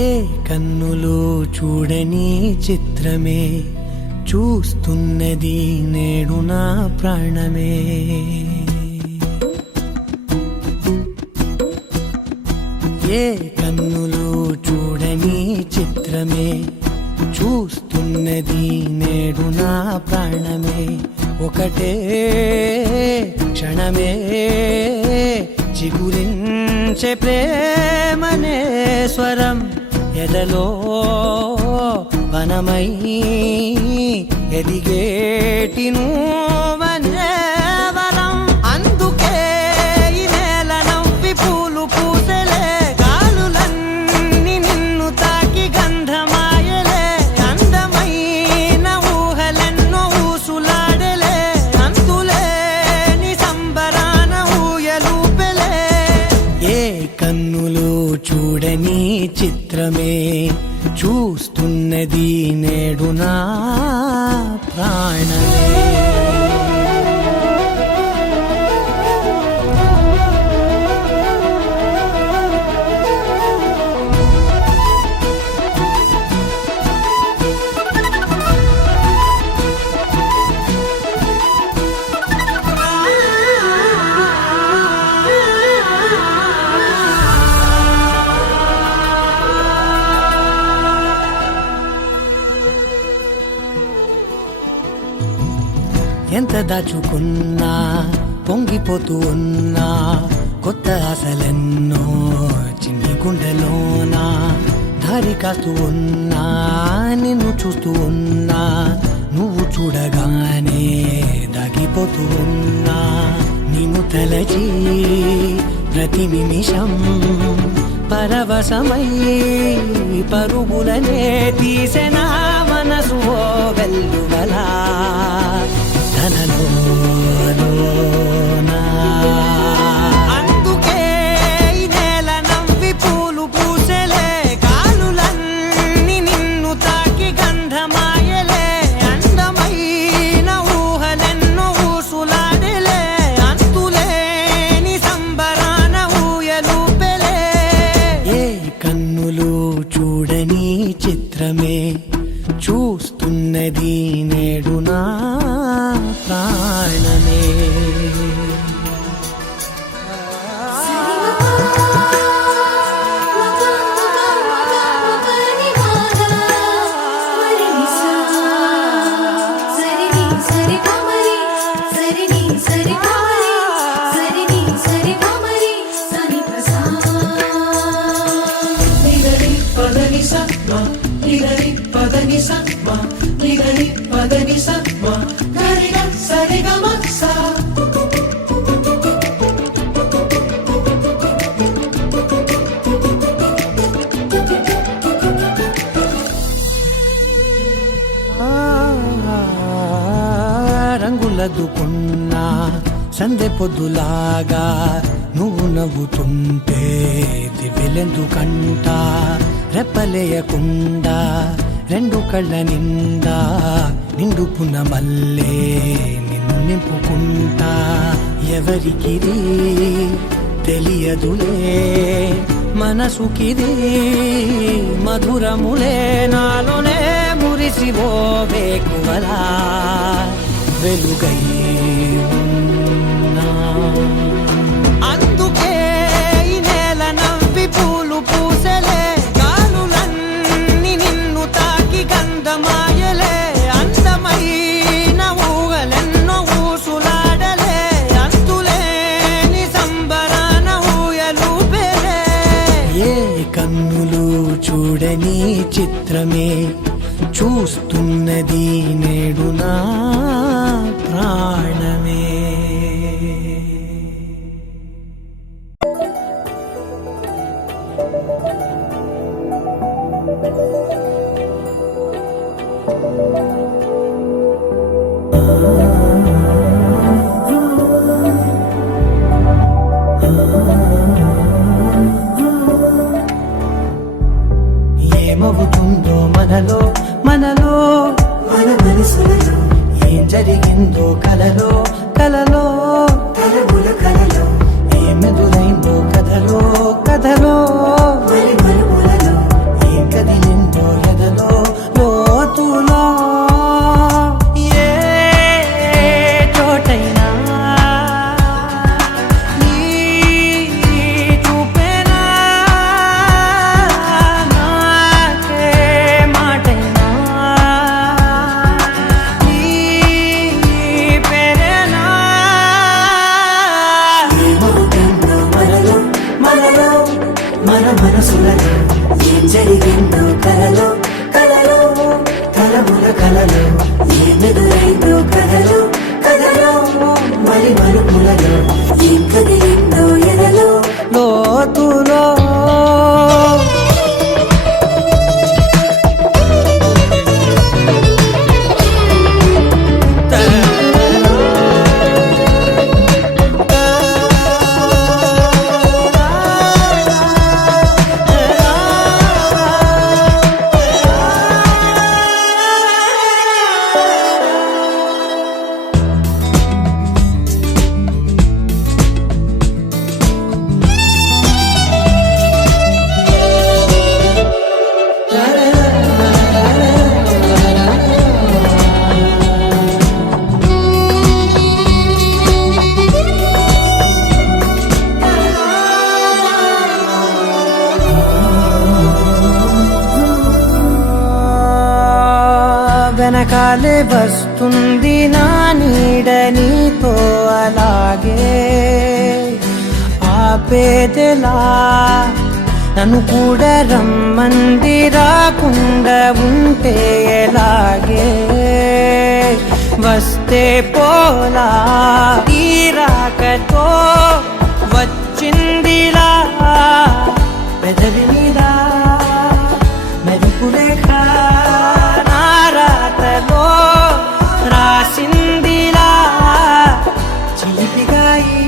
ఏ కన్నులు చూడని చిత్రమే చూస్తున్నది నేడు నా ప్రాణమే. ఏ కన్నులు చూడని చిత్రమే చూస్తున్నది నేడు నా ప్రాణమే. ఒకటే క్షణమే చిగురించే ప్రేమనే స్వరం ఎదలో వనమై ఎదిగేటి నువ్వనే వరం. అందుకే ఈ నేల నవ్వి పూలు పూసెలే, గాలులన్నీ నిన్ను తాకి గంధమాయలే. అందమైన ఊహలెన్నో ఊసులాడలే, అంతులేని సంబరాన ఊయలూపెలే. ఏ కన్నులు చూడని చిత్రమే చూస్తున్నది నేడు నా ప్రాణమే. ఎంత దాచుకున్నా పొంగిపోతూ ఉన్నా, కొత్త ఆశలెన్నో చిన్ని గుండెలోనా. దారి కాస్తూ ఉన్నా, నిన్ను చూస్తూ ఉన్నా, నువ్వు చూడగానే దాగిపోతూ ఉన్నా. నిన్ను తలచి ప్రతి నిమిషం పరవశమై పరుగులనే తీసెనా మనసు ఓ వెల్లువలా. అందుకే ఈ నేల నవ్వి పూలు పూసెలే, గాలులన్నీ నిన్ను తాకి గంధమాయలే. అందమైన ఊహలెన్నో ఊసులాడలే, అంతులేని సంబరాన ఊయలూపెలే. ఏ కన్నులు చూడని చిత్రమే చూస్తున్నది నేడు నా ప్రాణమే. రంగులదుకున్నా సందె పొద్దులాగా నువ్వు నవ్వుతుంటే దివ్వెలెందుకంట. రెప్పలేయకుండా రెండు కళ్ళ నిండా నిండుకున్న మల్లే నిన్ను నింపుకుంటా. ఎవరికిది తెలియదులే మనసుకిది మధురములే, నాలోనే మురిసివో వేకువలా వెలుగై ఉన్నా. అందుకే ఈ నేల నవ్వి పూలు పూసెలే, గాలులన్నీ నిన్ను తాకి గంధమాయలే. అందమైన ఊహలెన్నో ఊసులాడలే, అంతులేని సంబరాన ఊయలూపెలే. ఏ కన్నులు చూడని చిత్రమే చూస్తున్నది నేడు నా ప్రాణమే. ఏమవుతుందో మనలో మనలో మన మనసులలో, ఏం జరిగిందో కలలో కలలో తలముల కలలో, ఏమెదురైందో కథలో కథలో మరి మరుపులలో, మనసులలో ఏం జరిగిందో కలలో కలలో తలముల కలలో ఏమెదురైందో కలలో కలలో మరి మలుపులలో ఏం కదిలిందో ఎదలో లోతులో వెనకాలే వస్తుంది నా నీడ నీతో అలాగే ఆపేదెలా నన్ను కూడా రమ్మంది రాకుండా ఉంటే ఎలాగే వస్తే పోలా ఈ రాకతో వచ్చిందిలా పెదవి మీద మెరుపులేఖ రాతలో రాసిందిలా చిలిపిగాయి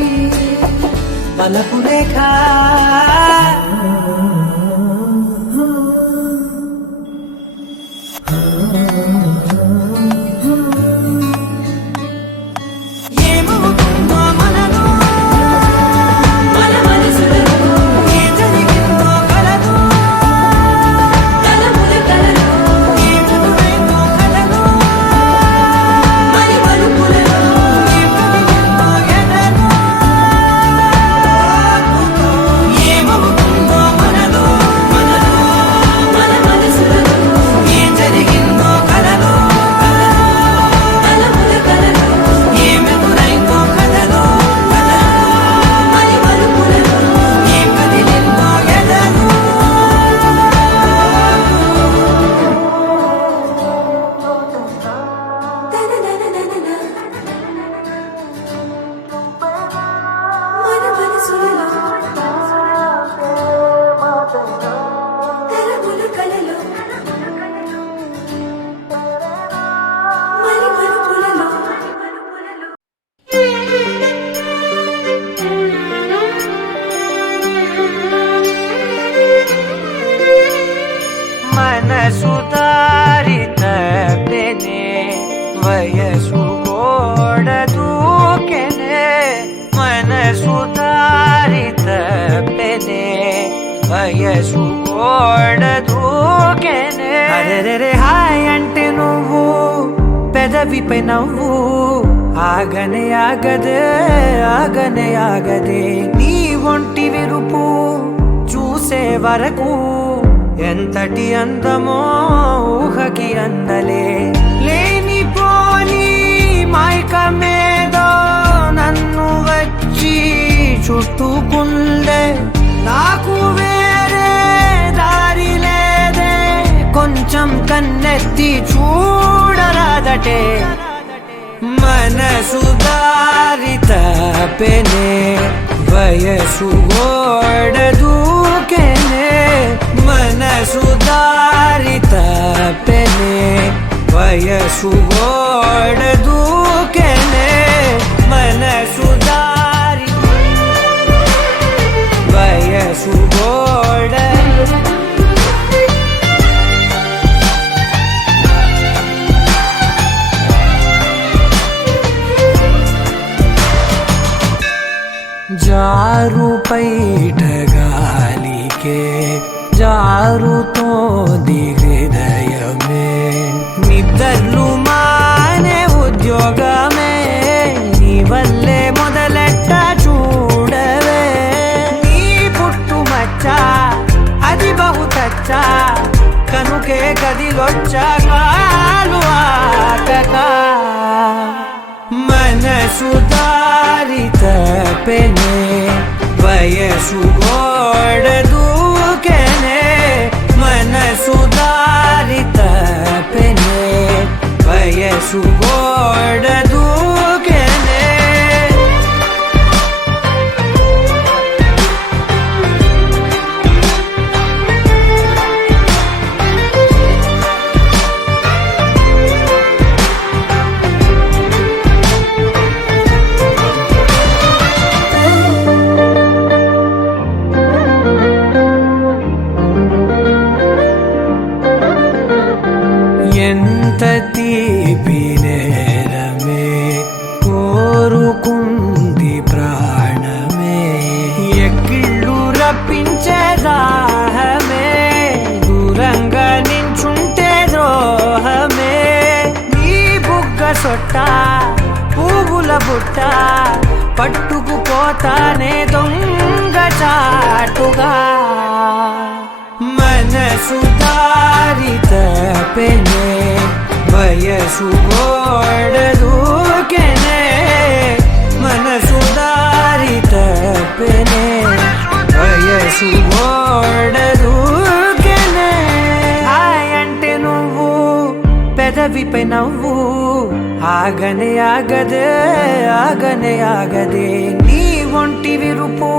బలపులేఖ మనసు దారి తప్పెనే వయసు గోడ దూకెనే మనసు దారి తప్పెనే వయసు గోడ దూకెనే అరెరెరే హాయ్ అంటే నువ్వు పెదవిపై నవ్వు ఆగనే ఆగదే ఆగనే ఆగదే నీ ఒంటి విరుపు చూసే వరకు ఎంతటి అందమో ఊహకి అందలే లేనిపోని మైకమేదో నన్ను వచ్చి చుట్టుకుందే నాకు వేరే దారి లేదే కొంచెం కన్నెత్తి చూడరాదటే మనసు దారి తప్పెనే వయసు గోడ దూకెనే మనసు దారి తప్పెనే వయసు గోడ దూకెనే మనసు దారి వయసు గోడ జారు పైట గాలికే జారుతోంది హృదయమే నిద్రలు మానే ఉద్యోగమే నీ వల్లే మొదలెట్ట చూడవే నీ పుట్టుమచ్చ అది బహుతచ్చ కనుకే గదిలొచ్చా కాలు ఆకక మనసు దారి తప్పెనే వయసు గోడ దూకెనే వయసు గోడ దూకెనే ఎంత తీపి నేరమే కోరుకుంది ప్రాణమే ఎక్కిళ్ళు రప్పించే దాహమే దూరంగా నించుంటే ద్రోహమే నీ బుగ్గ సొట్ట పువ్వుల బుట్ట పట్టుకుపోతానే దొంగ చాటుగా మనసు దారి తప్పెనే వయసు గోడ దూకెనే మనసు దారి తప్పెనే వయసు గోడ దూకెనే హాయ్ అంటే నువ్వు పెదవిపై నవ్వు ఆగనే ఆగదే ఆగనే ఆగదే నీ ఒంటి విరుపు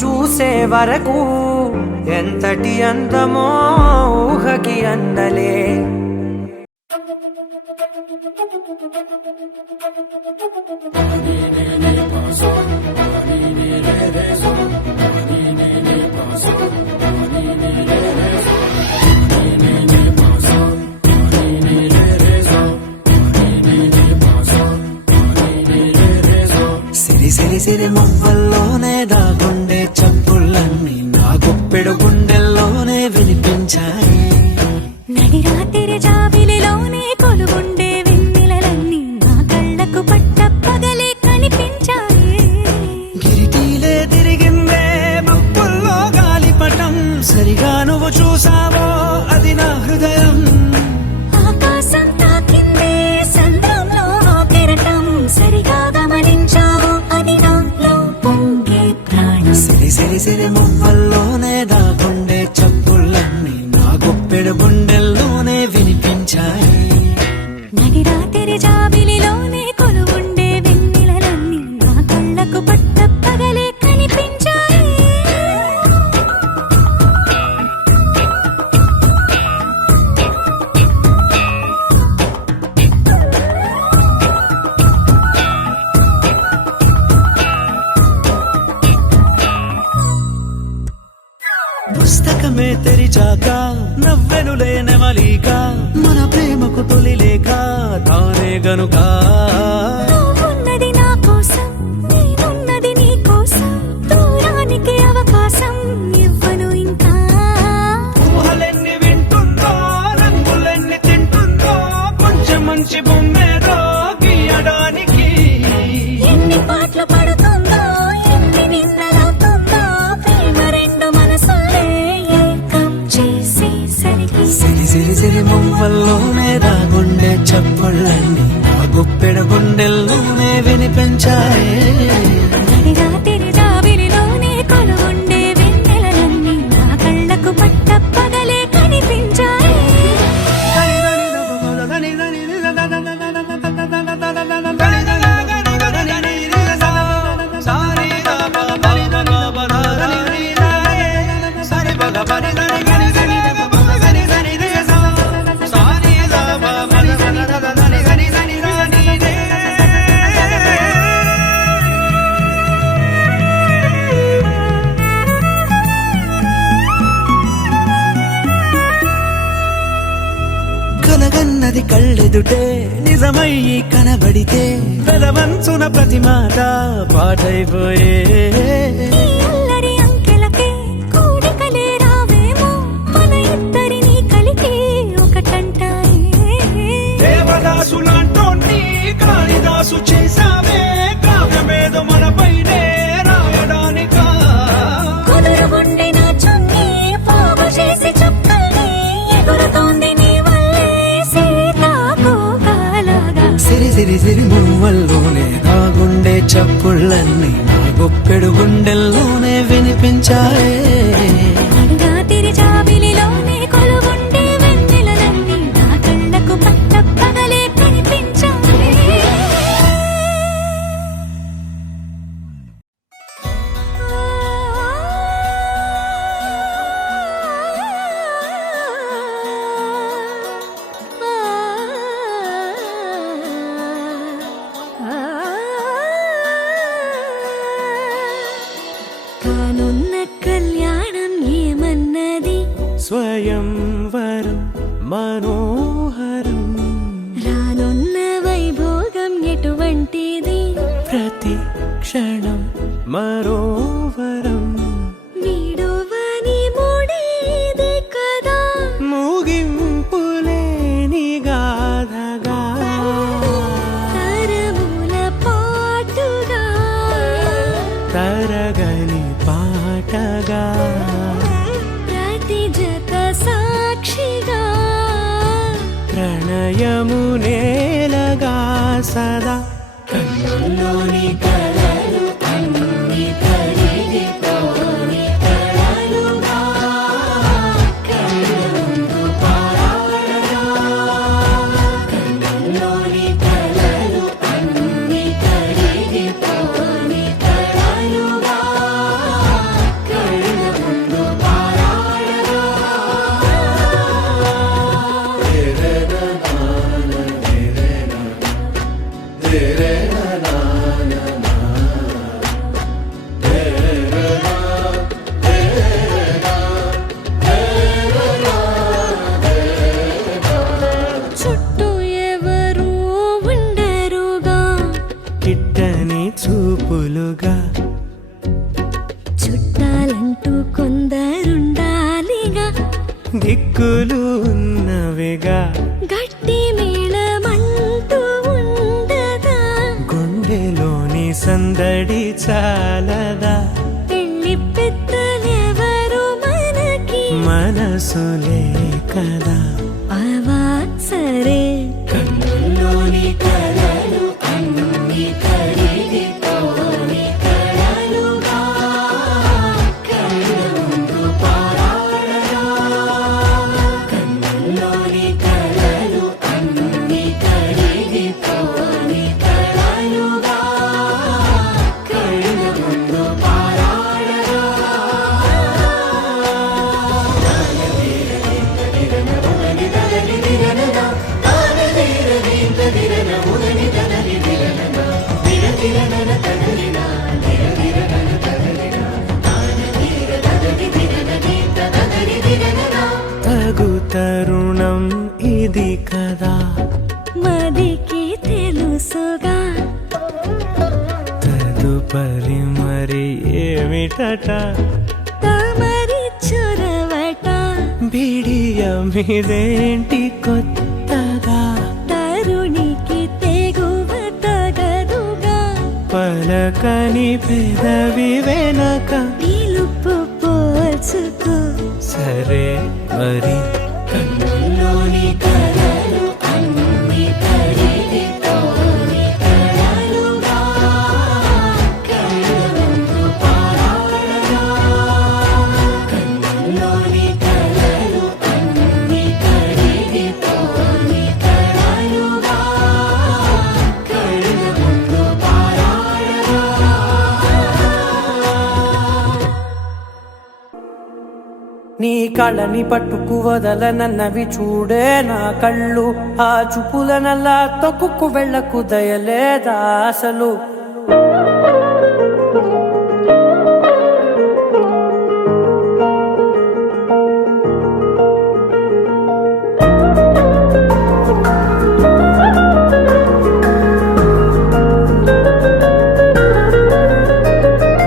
చూసే వరకు ఎంతటి అందమో ఊహకి అందలే సిరి సిరి సిరి మువ్వల్లోనే దాగుండే చప్పుళ్ళన్నీ నా గుప్పెడు గుండెల్లోనే వినిపించాయి నడి రాత్రి జాబిలిలోనే కొలుగుండే వెన్నెలలన్నీ నా కళ్ళకు పట్ట పగలే కనిపించాయి గిరిటీలే తిరిగిందే మబ్బుల్లో గాలిపటం సరిగా నువ్వు చూసావో అది నా హృదయం ఆకాశం తాకిందే సంద్రంలో కెరటం సరిగా గమనించావు అది నాలో పొంగే ప్రాణం సిరి సిరి సిరి మువ్వల్లోనే దాగుండే చప్పుళ్ళన్నీ నా గుప్పెడు గుండెల్లోనే వినిపించాయి నడి రాత్రి జాబిలిలోనే కొలుగుండే వెన్నెలలన్నీ నా కళ్ళకు పట్ట పగలే కనిపించాయి పుస్తకమే తెరిచాక నవ్వెనులే నెమలిక మన ప్రేమకు తొలి లేక తానే గనుక నువ్వున్నది నా కోసం నేనున్నది నీ కోసం దూరానికి అవకాశం ఇవ్వను ఇంకా ఊహలెన్ని వింటుందో రంగులెన్ని తింటుందో కొంచెం మంచి బొమ్మేదో గీయడానికి ఎన్ని పాటలు పడుతుందో ఎన్ని నిందలవుతుందో ప్రేమ రెండు మనసులే ఏకం చేసేసరికి సిరి సిరి సిరి మువ్వల్లోనే దాగుండే చప్పుళ్ళన్నీ నా గుప్పెడు గుండెల్లోనే వినిపించాయి నడి రాత్రి జాబిలిలోనే కొలుగుండే వెన్నెలలన్నీ నా కళ్ళకు పట్ట పగలే కనిపించాయి కలగన్నది కళ్ళెదుటే నిజమయ్యి కనబడితే పెదవంచున ప్రతి మాట పాటైపోయే ఈ అల్లరి అంకెలకే కూడికలే రావేమో మన ఇద్దరిని కలిపి ఒకటంటాయే దేవదాసులాంటోని కాళిదాసు చేసావే కావ్యమేదో మనపైనే రాయడానికా కుదురుగుండె నా చున్నీ పోగు చేసి చుక్కల్ని ఎగురుతోంది నీ వల్లే సీతాకోకలాగా సిరి సిరి సిరి మువ్వల్లోనే దాగుండే చప్పుళ్ళన్నీ నా గుప్పెడు గుండెల్లోనే వినిపించాయే నడి రాత్రి జాబిలిలోనే కొలుగుండే వెన్నెలలన్నీ నా కళ్ళకు పట్ట పగలే స్వయంవరం మనోహరం రానున్న వైభోగం ఎటువంటిది ప్రతి క్షణం మరోవరం వీడువని మూడేది కదా ముగింపులేని గాథగా తరముల పాటుగా తరగని పాటగా ప్రతి జత సాక్షిగా ప్రణయము నేలగా సదా కన్నుల్లోని కలలు అన్ని కరిగిపోని కలలుగా కళ్ళముందు పారాడగా కన్నుల్లోని కలలు అన్ని కరిగిపోని కలలుగా కళ్ళముందు పారాడగా చుట్టూ ఎవరు ఉండరుగా కిట్టని చూపులుగా చుట్టాలంటూ కొందరుండాలిగా దిక్కులు ఉన్నవిగా గట్టి మేళమంటూ ఉండదా గుండెలోని సందడి చాలదా పెళ్లి పెద్దలెవరు మనకి మనసులే కదా అవా సరే కన్నుల్లోని కలలు అన్ని కరిగిపోని కలలుగా కళ్ళముందు పారాడగా కన్నుల్లోని కలలు అన్ని కరిగిపోని కలలుగా కళ్ళముందు పారాడగా తగు తరుణం ఇది కదా మదికి తెలుసుగా తదుపరి మరి ఏమిటట తమరి చొరవట బిడియమిదేంటి కొత్తగా తరుణికి తెగువ తగదుగా పలకని పెదవి వెనక పిలుపు పోల్చుకో సరే మరి కన్నుల్లోని కలలు అన్ని కరిగిపోని కలలుగా కళ్ళముందు పారాడగా కన్నుల్లోని కలలు అన్ని కరిగిపోని కలలుగా కళ్ళముందు పారాడగా నీ కళ్ళని పట్టుకు వదలనన్నవి చూడే నా కళ్ళు ఆ చూపులనల్లా తొక్కుకు వెళ్ళకు దయలేదా అసలు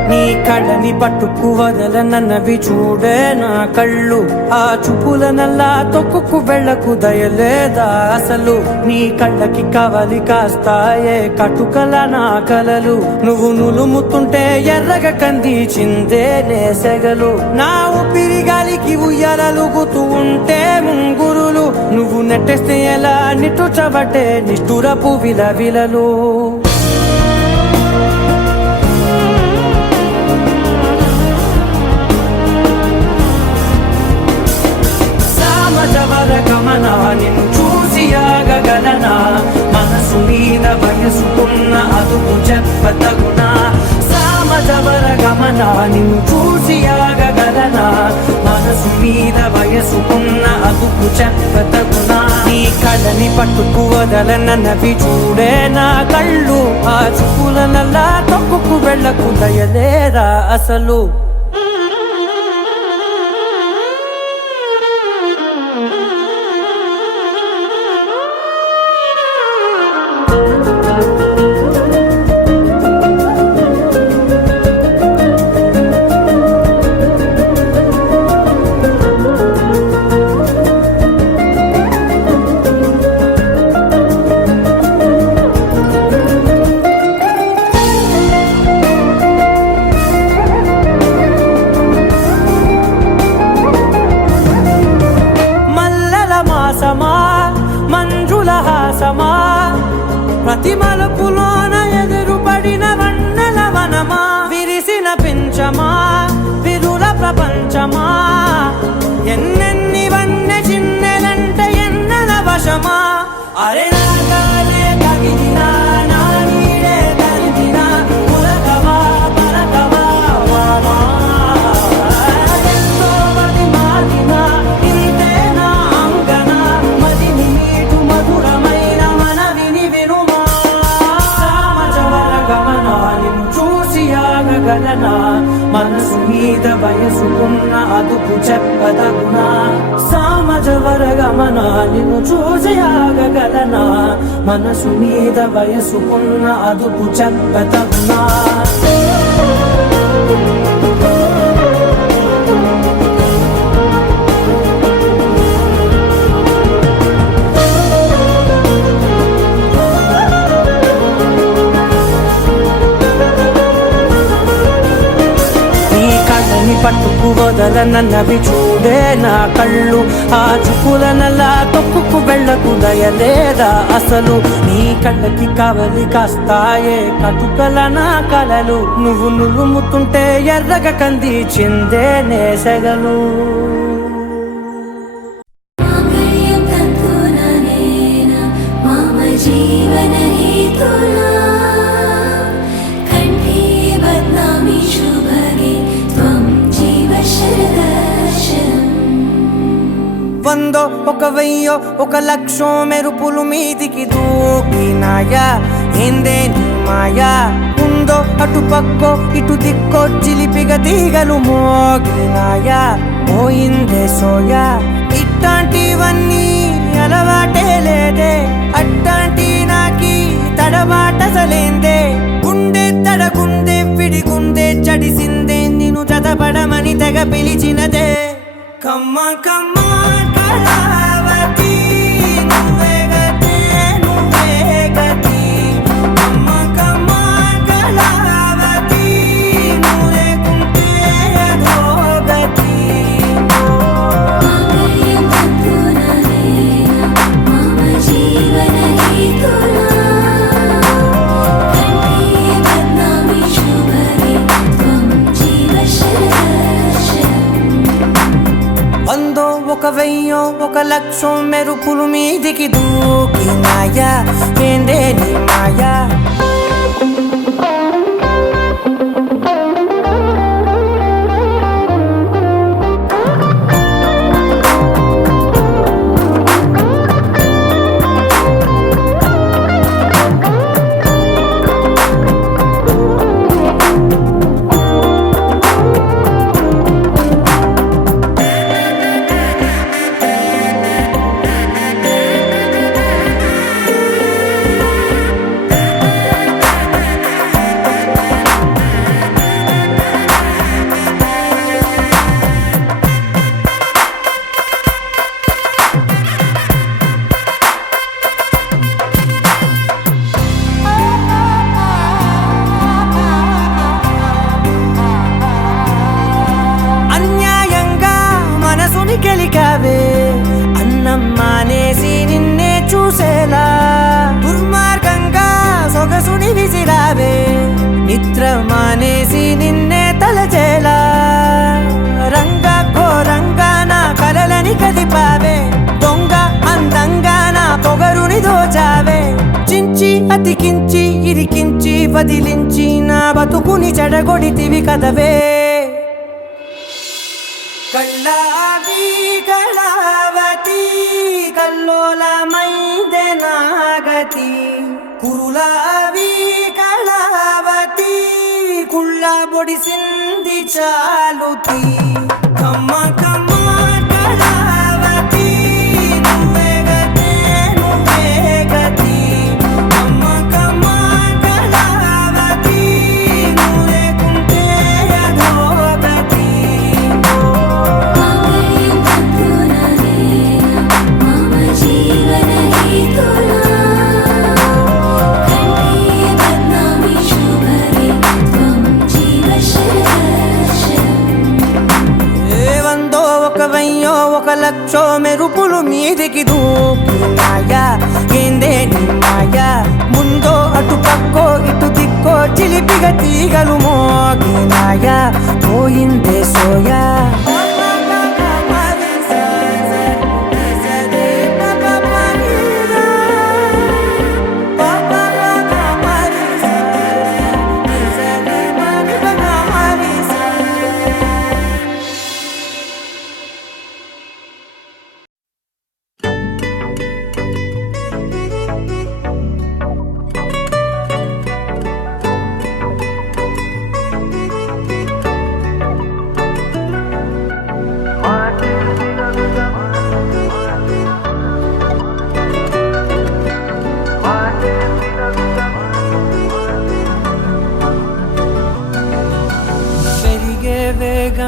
నీ కళ్ళని పట్టుకు వదలనన్నవి చూడే నా కళ్ళు ఆ చూపులనల్లా తొక్కుకు వెళ్ళకు దయలేదా అసలు నీ కళ్ళకి కవలి కాస్తాయే కటుకల నా కలలు నువ్వు నులుముతుంటే ఎర్రగా కందిచిందే నేసెగలు నా ఊపిరి గాలికి ఉయ్యాలలుగుతూ ఉంటే ముంగురులు నువ్వు నెట్టేస్తే ఎలా నిట్టుచబట్టే నిష్ఠురపు విలవిలలు సామజవర గమన నిన్ను చూసి ఆగగలనా మనసు మీద వయసుకున్న అదుపు చెప్పతగునా సామజవర గమన నిన్ను చూసి ఆగగలనా మనసు మీద వయసుకున్న అదుపు చెప్పతగునా నీ కళ్ళని పట్టుకు వదలనన్నవి చూడే నా కళ్ళు ఆ చూపులనల్లా తొక్కుకు వెళ్ళకు దయలేరా అసలు చూసేయాగగలనా మనసు మీద వయసుకున్న అదుపు చెప్పదగునా సామజవర గమన నిన్ను చూసేయాగగలనా మనసు మీద వయసుకున్న అదుపు చెప్పదగునా పట్టుకు వదలనన్నవి చూడే నా కళ్ళు ఆ చుపులనలా తొక్కుకు వెళ్ళకు దయలేదా అసలు నీ కళ్ళకి కవలి కాస్తాయే కటుకల నా కలలు నువ్వు నులుముతుంటే ఎర్రగ కంది చిందే నేసగలు జీవన హేతునా కంఠే బద్నామి శుభగే త్వం జీవ శరదర్శనం వందో ఒక వెయ్యో ఒక లక్షో మెరుపులు మీదికి దూకినాయా ఏందే నీ మాయా ఉందో అటు పక్కో ఇటు దిక్కో చిలిపిగ తీగలు మోగినాయా పోయిందే సోయా ఇట్లాంటివన్నీ అలవాటే లేదే అట్టాంటి నాకి తడబాటసలేందే గుండె తడగుందే విడిగుందే చడిసిందే నిన్ను చదపడమని తెగ పిలిచినదే కమ్మ కమ్మ కళావతి నువ్వే గతే నువ్వే గతి కమ్మ కమ్మ కళావతి నువ్వు లేకుంటే అధోగతి జీవన హేతునా కంఠే బద్నామి శుభగే త్వం జీవ శరదర్శనం వందో ఒక వెయ్యో ఒక లక్షో మెరుపులు మీదికి దూకినాయా ఏందే నీ మాయా అన్యాయంగా మనసుని గెలికావే అన్నం మానేసి నిన్నే చూసేలా దుర్మార్గంగా సొగసుని విసిరావే నిద్ర మానేసి నిన్నే తలచేలా రంగా ఘోరంగా నా కలలని కదిపావే దొంగ అందంగా నా పొగరుని దోచావే చించి అతికించి ఇరికించి వదిలించి నా బతుకుని చెడగొడితివి కదవే కళ్ళావి కళావతి కల్లోలమైందే నాగతి కురులావి కళావతి కుళ్ళ బొడిసింది చాలుతి కమ్మ కమ్మ కళావతి నువ్వే గతే నువ్వే గతి కమ్మ కమ్మ కళావతి నువ్వు లేకుంటే అధోగతి జీవన హేతునా కంఠే బద్నామి శుభగే త్వం జీవ శరదర్శనం వందో ఒక వెయ్యో ఒక లక్షో మెరుపులు మీదికి దూకినాయా ఏందే నీ మాయా ముందో అటు పక్కో ఇటు దిక్కో చిలిపిగ తీగలు మోగినాయా పోయిందే సోయా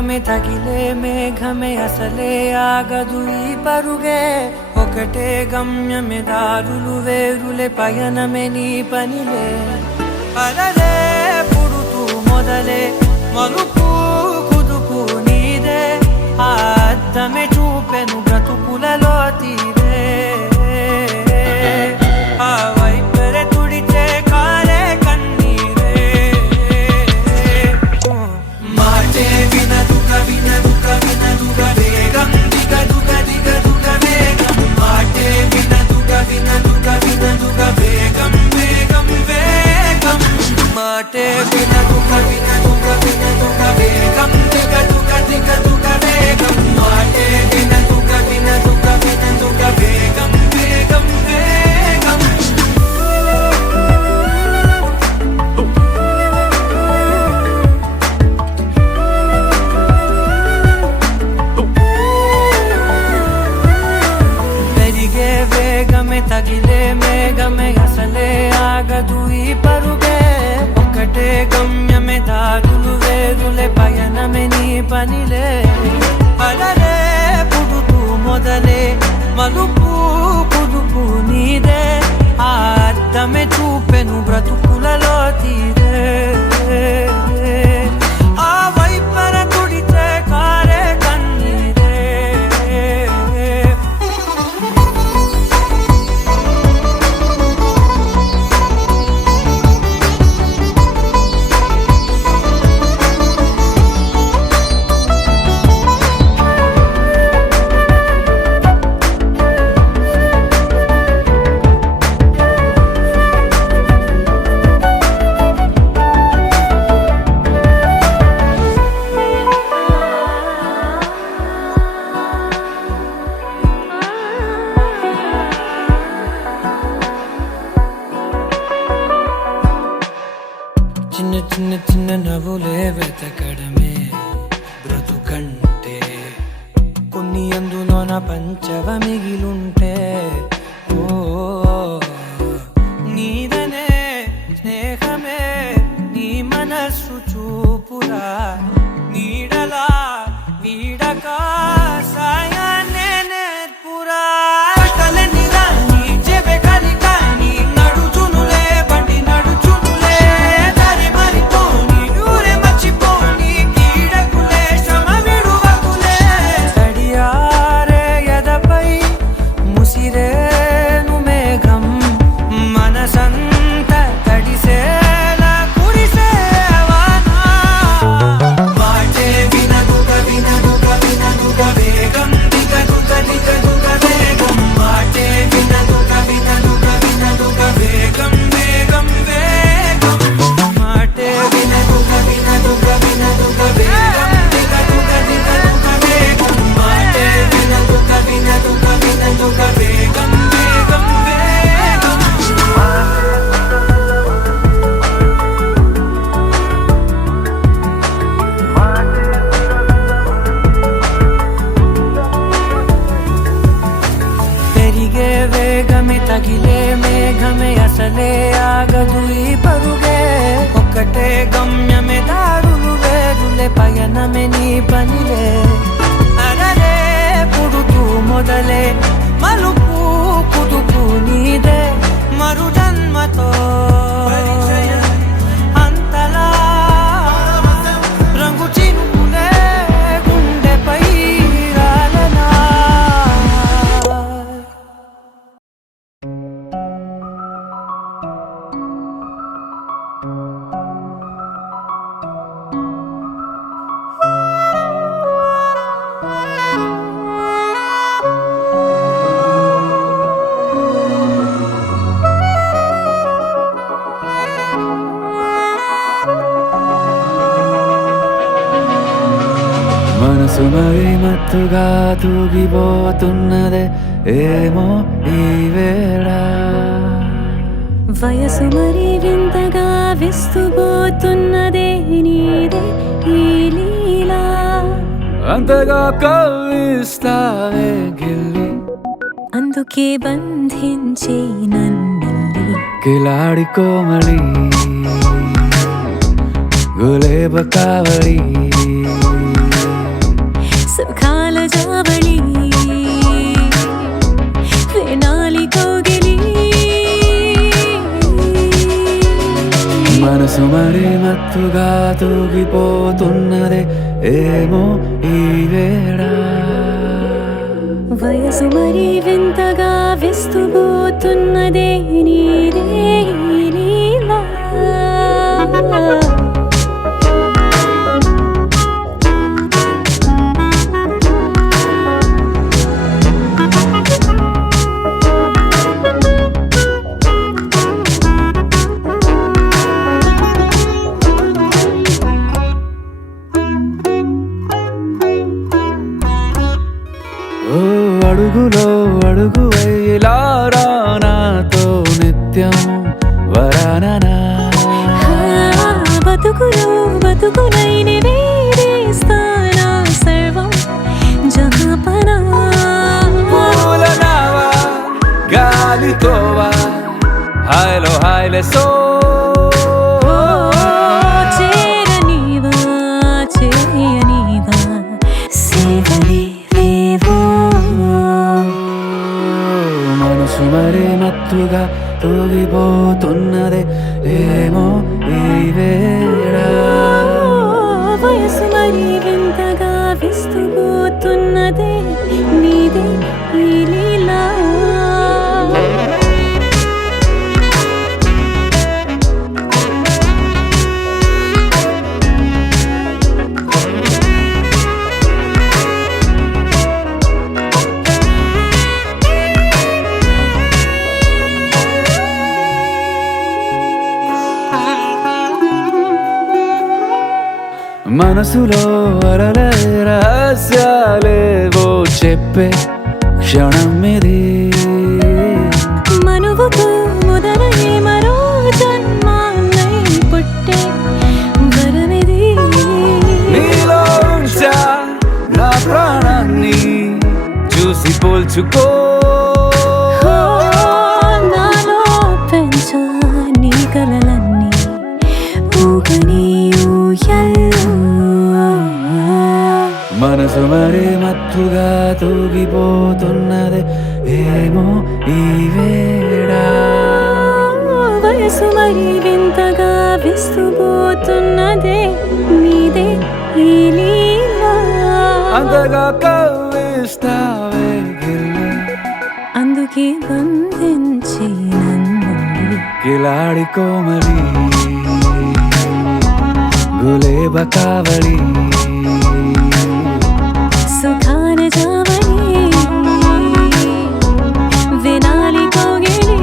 వేగమే తగిలే మేఘమే అసలే ఆగదు ఈ పరుగే ఒకటే గమ్యమే దారులు వేరులే పయనమే నీ పనిలే అలలే పుడుతూ మొదలే మలుపు కుదుపు నీదే ఆ అద్దమే చూపెను బ్రతుకులలో తీరే ఆ వైపరే తుడిచే కాలే కన్నీరే మాటే వినదుగ వినదుగ వినదుగ వేగం దిగదుగ దిగదుగ వేగం మాటే వినదుగ వినదుగ వినదుగ వేగం వేగం వేగం మాటే వినదుగ వినదుగ వినదుగ వేగం దిగదుగ దిగదుగ వేగం మాటే వినదుగ వినదుగ వినదుగ వేగం వేగం వేగం పెరిగే వేగమే తగిలే మేఘమే అసలే ఆగదు ఈ పరుగే ఒకటే గమ్యమే దారులు వేరులే పయనమే నీ పనిలే అలలే పుడుతూ మొదలే మలుపు కుదుపు నీదే ఆ అద్దమే చూపెను బ్రతుకులలో తీరే ఆ వైపర తుడిచే కారే కన్నీరే చిన్న చిన్న చిన్న నవ్వులే వెతకడమే బ్రతుకంటే కొన్ని అందులోన పంచవ మిగిలుంటే ఓ నీదనే స్నేహమే నీ మనస్సు చూపురా నీడలా వీడక సాయాన్నే నేర్పురా కలని రాని చెబె కలి కాని నడుచునులే బండి నడుచునులే దారి మరిపోని ఊరే మర్చిపోని కీడకులే శ్రమ విడువకులే తడియారే ఎదపై ముసిరేను మేఘం మనసంత తడిసేలా కురిసేవానా మాటే వినదుగ వినదుగ వినదుగ వేగం దిగదుగ దిగదుగ వేగం మాటే వినదుగ వినదుగ వినదుగ వేగం వేగం వేగం మాటే వినదుగ వినదుగ వినదుగ వేగం దిగదుగ దిగదుగ వేగం మాటే వినదుగ వినదుగ వినదుగ వేగం వేగం వేగం పెరిగే వేగమే తగిలే మేఘమే అసలే ఆగదు ఈ పరుగే ఒక్కటే గమ్యమే దారులు వేరులే పయనమే నీ పనిలే అలలే పుడుతూ మొదలే మలుపు కుదుపు నీదే మరు జన్మతో అంతలా రంగు చినుకులే గుండెపై రాలనా మనసు మరి మత్తుగా తూగిపోతున్నదే ఏమో ఈ వేళ వయసు మరి వింతగా విస్తుపోతున్నదే నీదే ఈ లీలా అంతగా కవ్విస్తావే గిల్లి అందుకే బంధించి నన్నిల్లి కిలాడి కోమలి గులేబ కావలి మనసు మరి మత్తుగా తూగిపోతున్నదే ఏమో ఈ వేళ వయసు మరి వింతగా విస్తుపోతున్నదే నీదే ఈ లీలా ఓ అడుగులో అడుగు ఇలా నాతో నిత్యం వరాననా బతుకులో బతుకునైని వేరేస్తానా సర్వం జహాపనా పూలనావా గాలితోవా హాయ్లో హాయ్లే సో చేరనీవా చేయనీవా సేవలే వేవో మనసు మరి మత్తుగా తూగిపోతున్నదే ఏమో ఈ వేళ వయసు మరి వింతగా విస్తుపోతున్నదే నీదే ఈ లీలా మనసులో అలలే రహస్యాలేవో చెప్పే క్షణం ఇది మనువుతో మొదలయ్యే మరో జన్మాన్నై పుట్టే వరమిది నీలో ఉంచా నా ప్రాణాన్ని చూసి పోల్చుకో నాలో పెంచా నీ కలలన్నీ ఊగని ఊయల్లో మనసు మరి మత్తుగా తూగిపోతున్నదే ఏమో ఈ వేళ వయసు మరి వింతగా విస్తుపోతున్నదే నీదే ఈ లీలా అంతగా కవ్విస్తావే గిల్లి అందుకే బంధించి నన్ను కిలాడి కోమలి గులేబ కావళి సుఖాన జావని వినాలి కోగిలి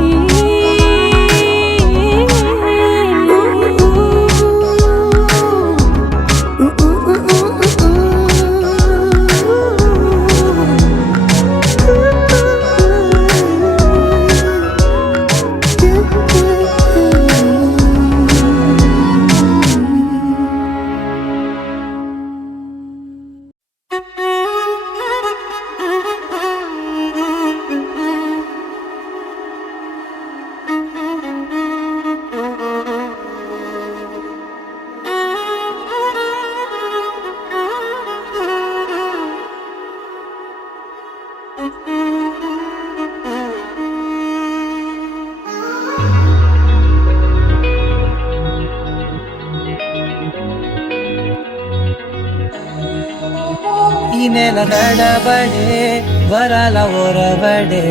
ఈ నెల నడబడే వరాల ఒరబడే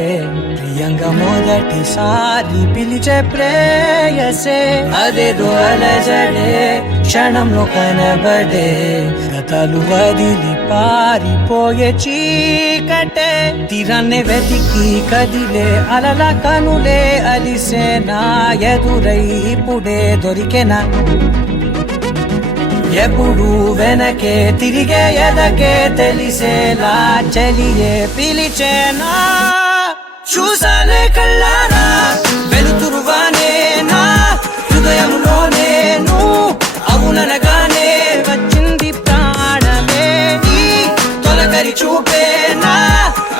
ప్రియంగా మొదటిసారి పిలిచే ప్రేయసే అదేదో అలజడే క్షణంలో కనబడే గతాలు వదిలి పారిపోయే చీకటే తీరాన్ని వెతికి కదిలే అలల కనులే అలిసే నా ఎదురై ఇప్పుడే దొరికెనా ఎప్పుడు వెనకే తిరిగే ఎదకే తెలిసేలా చలియే పిలిచేనా చూసానే కళ్ళారా వెలుతురువానే నా హృదయంలోనే అవుననగానే వచ్చింది ప్రాణమే ఈ తొలకరి చూపేనా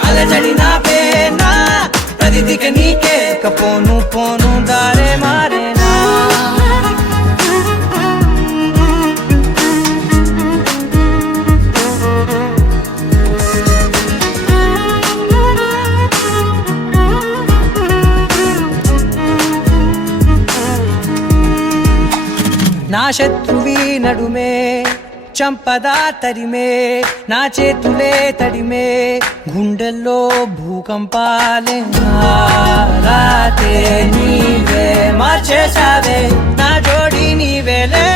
అలజడి నాపేనా ప్రతిదిక నీకే పోను పోను దారే మారేనా నా శత్రువి నడుమే చంపదా తరిమే నా చేతులే తడిమే గుండెల్లో భూకంపాలే రాతే నీవే మార్చేసావే నా జోడి నీవేలే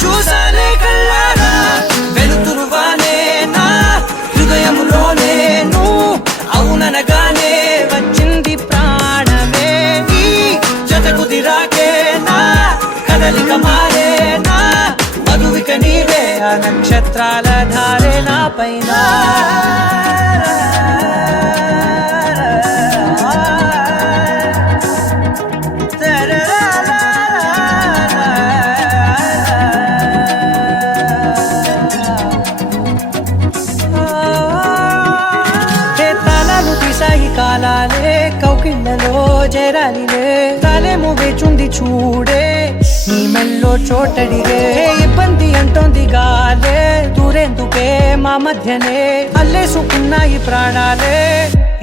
చూసానే కళ్ళారా వెలుతురువానే నా హృదయములోనే నువ్వు అవుననగానే వచ్చింది ప్రాణమే నీ జత కుదిరాకే నా కదలిక మారే నా మధువిక నీవే ఆ నక్షత్రాల ధారే నా పైన కాలాలే కౌకిళ్ళలో చేరాలిలే కాలేమో వేచుంది చూడే నీ మెల్లో చోటడిగే ఇబ్బంది అంటోంది గాలే దూరేందుకే మా మధ్యనే అల్లేసుకున్నాయి ప్రాణాలే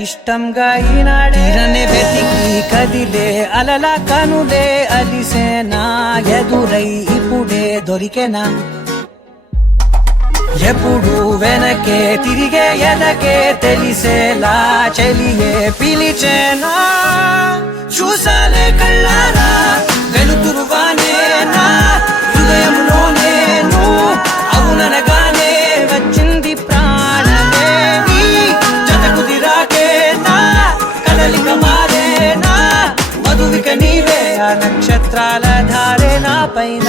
ఇష్టంగా ఈనాడే వెతికి కదిలే అలలా కనులే అలిసేనా ఎదురై ఇప్పుడే దొరికేనా ఎప్పుడు వెనకే తిరిగే ఎదకే తెలిసేలా చెలియే పిలిచేనా చూసాలే కళ్ళారా వెలుతురువానే నా హృదయంలోనే నువ్వు అవుననగానే వచ్చింది ప్రాణమే నీ జత కుదిరాకే నా కదలిక మారే నా మధువిక నీవే ఆ నక్షత్రాల ధారే నా పైన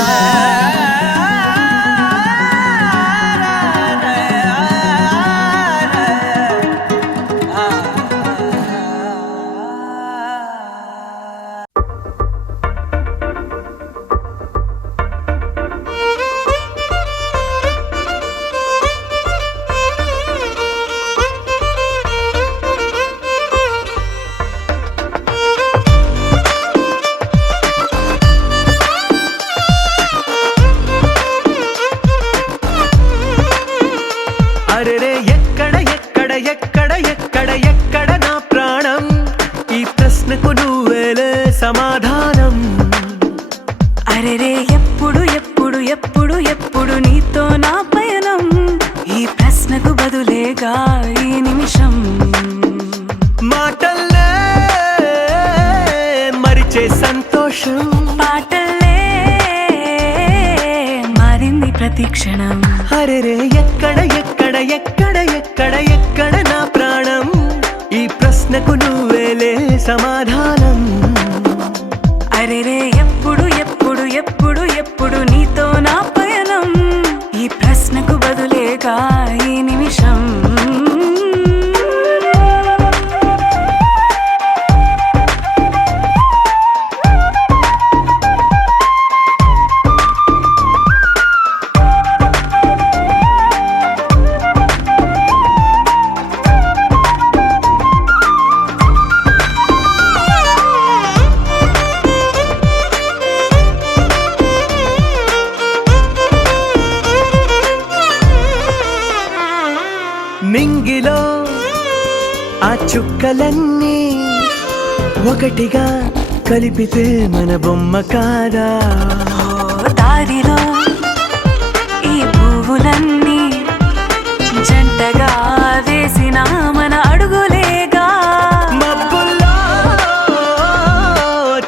ఎక్కడ నా ప్రాణం ఈ ప్రశ్నకు నువ్వేలే సమాధానం అరెరే ఎప్పుడు ఎప్పుడు ఎప్పుడు ఎప్పుడు నీతో నా పయనం ఈ ప్రశ్నకు బదులేగా ఈ నిమిషం మాటల్లే మరిచే సంతోషం పాటల్లే మారింది ప్రతి క్షణం అరెరే ఎక్కడ ఎక్కడ ఎక్కడ ఎక్కడ ఎక్కడ నా ప్రాణం ఈ ప్రశ్నకు నువ్వేలే సమాధానం అరెరే ఎప్పుడు ఎప్పుడు ఎప్పుడు ఎప్పుడు నీతో నా పయనం ఈ ప్రశ్నకు బదులేగా ఈ నిమిషం మింగిలో ఆ చుక్కలన్నీ ఒకటిగా కలిపితే మన బొమ్మ కాదా దారిలో ఈ పువ్వులన్నీ జంటగా వేసిన మన అడుగులేగా మబ్బుల్లో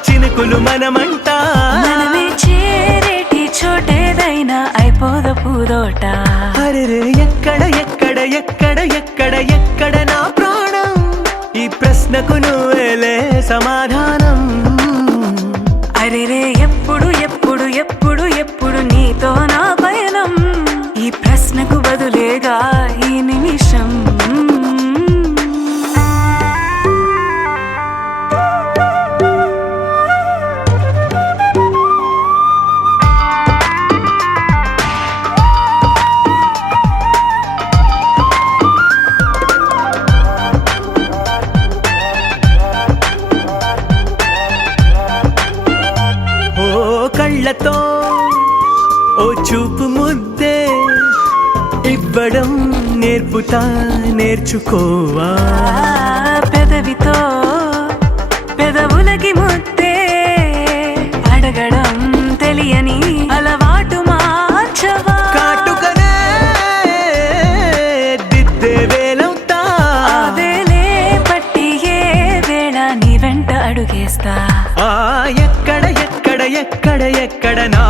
చినుకులు మనమంట మనమే చేరేటి చోటేదైనా అయిపోదు పూదోట అరెరే ఎక్కడ ఎక్కడ ఎక్కడ ఎక్కడ ఎక్కడ నా ప్రాణం ఈ ప్రశ్నకు నువ్వేలే సమాధానం అరెరే ఎప్పుడు ఎప్పుడు ఎప్పుడు ఎప్పుడు నీతో నా పయనం ఈ ప్రశ్నకు బదులేగా ఈ నిమిషం కళ్ళతో ఓ చూపు ముద్దే ఇవ్వడం నేర్పుతా నేర్చుకోవా పెదవితో పెదవులకి ముద్దే అడగడం తెలియని ఇక్కడ నా